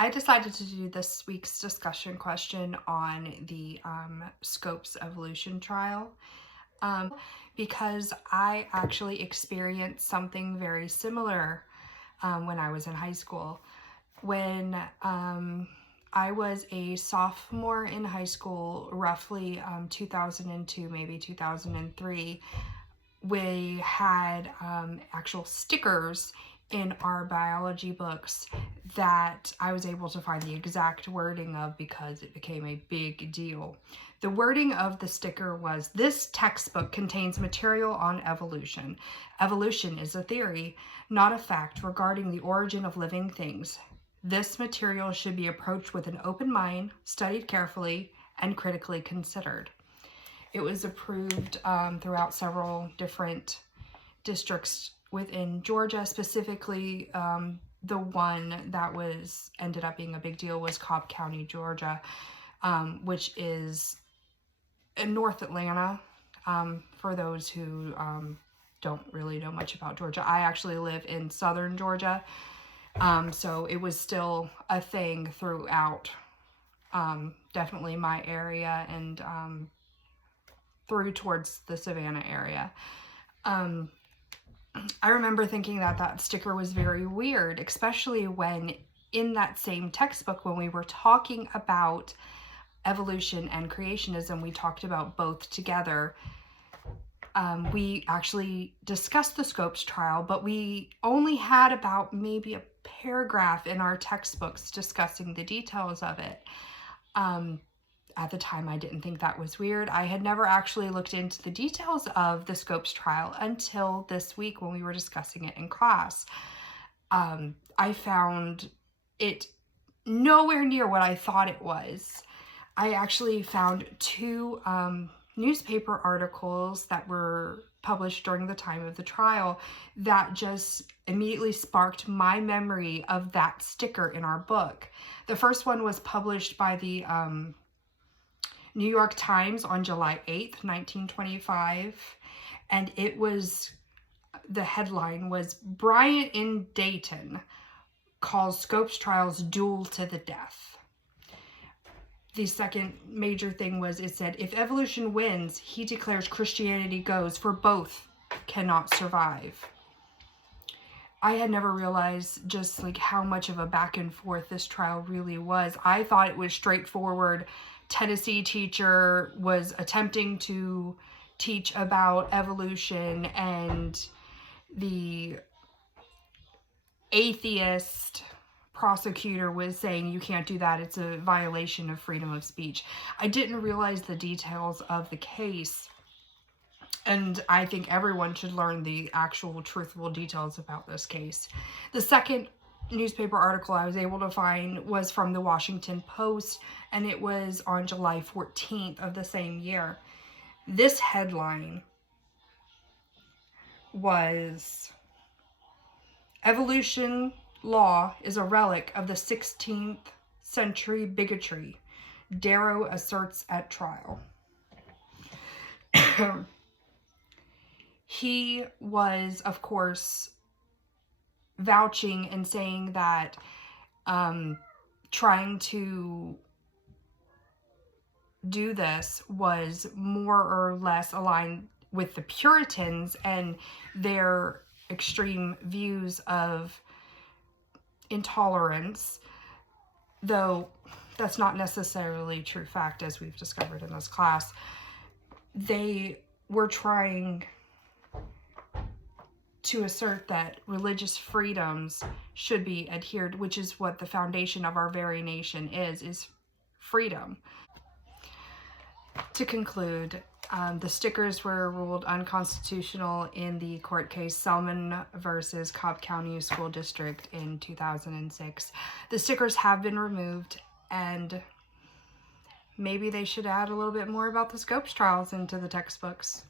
I decided to do this week's discussion question on the Scopes evolution trial because I actually experienced something very similar when I was in high school. When I was a sophomore in high school, roughly 2002, maybe 2003, we had actual stickers in our biology books that I was able to find the exact wording of because it became a big deal. The wording of the sticker was, "This textbook contains material on evolution. Evolution is a theory, not a fact, regarding the origin of living things. This material should be approached with an open mind, studied carefully, and critically considered." It was approved throughout several different districts within Georgia. Specifically, the one that ended up being a big deal was Cobb County, Georgia, which is in North Atlanta. For those who don't really know much about Georgia, I actually live in southern Georgia, so it was still a thing throughout definitely my area and through towards the Savannah area. I remember thinking that that sticker was very weird, especially when in that same textbook, when we were talking about evolution and creationism, we talked about both together. We actually discussed the Scopes trial, but we only had about maybe a paragraph in our textbooks discussing the details of it. At the time, I didn't think that was weird. I had never actually looked into the details of the Scopes trial until this week when we were discussing it in class. I found it nowhere near what I thought it was. I actually found two newspaper articles that were published during the time of the trial that just immediately sparked my memory of that sticker in our book. The first one was published by the New York Times on July 8th, 1925, and the headline was, "Bryant in Dayton calls Scopes trials duel to the death." The second major thing was, it said, "If evolution wins, he declares Christianity goes, for both cannot survive." I had never realized just like how much of a back and forth this trial really was. I thought it was straightforward. Tennessee teacher was attempting to teach about evolution, and the atheist prosecutor was saying, "You can't do that, it's a violation of freedom of speech." I didn't realize the details of the case, and I think everyone should learn the actual truthful details about this case. The second newspaper article I was able to find was from the Washington Post, and it was on July 14th of the same year. This headline was, "Evolution law is a relic of the 16th century bigotry. Darrow asserts at trial." He was, of course, vouching and saying that trying to do this was more or less aligned with the Puritans and their extreme views of intolerance, though that's not necessarily true fact, as we've discovered in this class. They were trying to assert that religious freedoms should be adhered, which is what the foundation of our very nation is freedom. To conclude, the stickers were ruled unconstitutional in the court case Selman versus Cobb County School District in 2006. The stickers have been removed, and maybe they should add a little bit more about the Scopes trials into the textbooks.